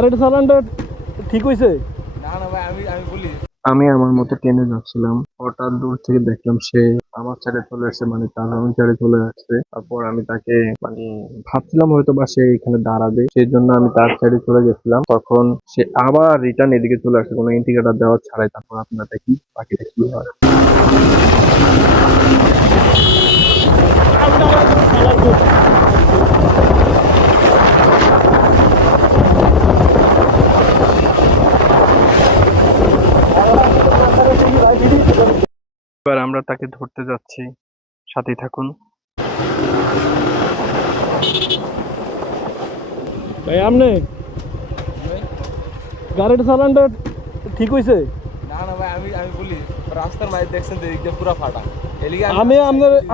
গাড়িটা চালানটা ঠিক হয়েছে? না না ভাই, আমি বলি আমি আমার মতো ট্রেনে যাচ্ছিলাম, হঠাৎ দূর থেকে দেখলাম সে আমার সাইডে চলে আসছে, মানে তার আমার সাইডে চলে আসছে। তারপর আমি তাকে মানে ভাবছিলাম হয়তো বা সে এখানে দাঁড়াবে, সেই জন্য আমি তার সাইডে চলে গেছিলাম। তখন সে আবার রিটার্ন এদিকে চলে আসছে কোনো ইন্ডিকেটর দেওয়া ছাড়াই। তারপর আপনার দেখি বাকিটা কি হয়। এবার আমরা তাকে ধরতে যাচ্ছি, সাথেই থাকুন। ভাই আপনি গাড়িটা চালানটা ঠিক হয়েছে? না না ভাই, আমি বলি রাস্তার মাঝে দেখছেন তো এদিকটা পুরো ফাটা। এদিকে আমি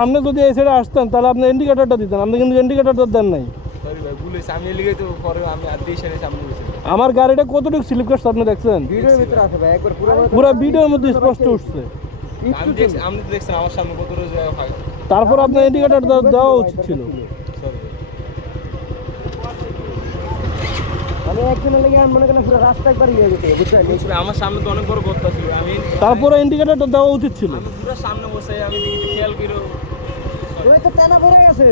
আপনি যদি এই সাইডে আসতেন তাহলে আপনি ইন্ডিকেটরটা দিতেন, আপনি কিন্তু ইন্ডিকেটরটা দেন নাই। সরি ভাই, ভুল হয়েছে। আমি এদিকে তো পরে আমি আর দিয়ে সেরে সামনে গেছি। আমার গাড়িটা কতটুকু স্লিপ করছে আপনি দেখছেন? ভিডিওর ভিতরে আছে ভাই, একবার পুরো ভিডিওর মধ্যে স্পষ্ট উঠছে। আমি দেখছি, আপনি তো দেখছেন আমার সামনে কত রোজ ফাঁকা। তারপর আপনার ইন্ডিকেটর দেওয়া উচিত ছিল। সরি আমি একজনের লেগে মনে করেন পুরো রাস্তা একবার ইয়ে গেছে, বুঝছেন? ভাই, আমার সামনে তো অনেক বড় গর্ত ছিল। আমি তারপরে ইন্ডিকেটরটা দেওয়া উচিত ছিল। আমি পুরো সামনে বসে আমি দিকে খেয়াল করো। ওই তো টানা পড়ে গেছে।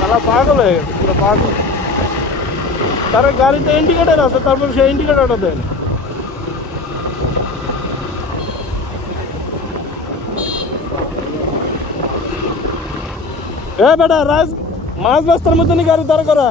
তারা পাগল হয়ে গেছে, পুরো পাগল। তার গাড়িতে ইন্ডিকেটর আছে, তারপর সেই ইন্ডিকেটরটা দেন। এ বেটা রাজ, মাঝ রাস্তার মধ্যে গাড়ি দাঁড় করা।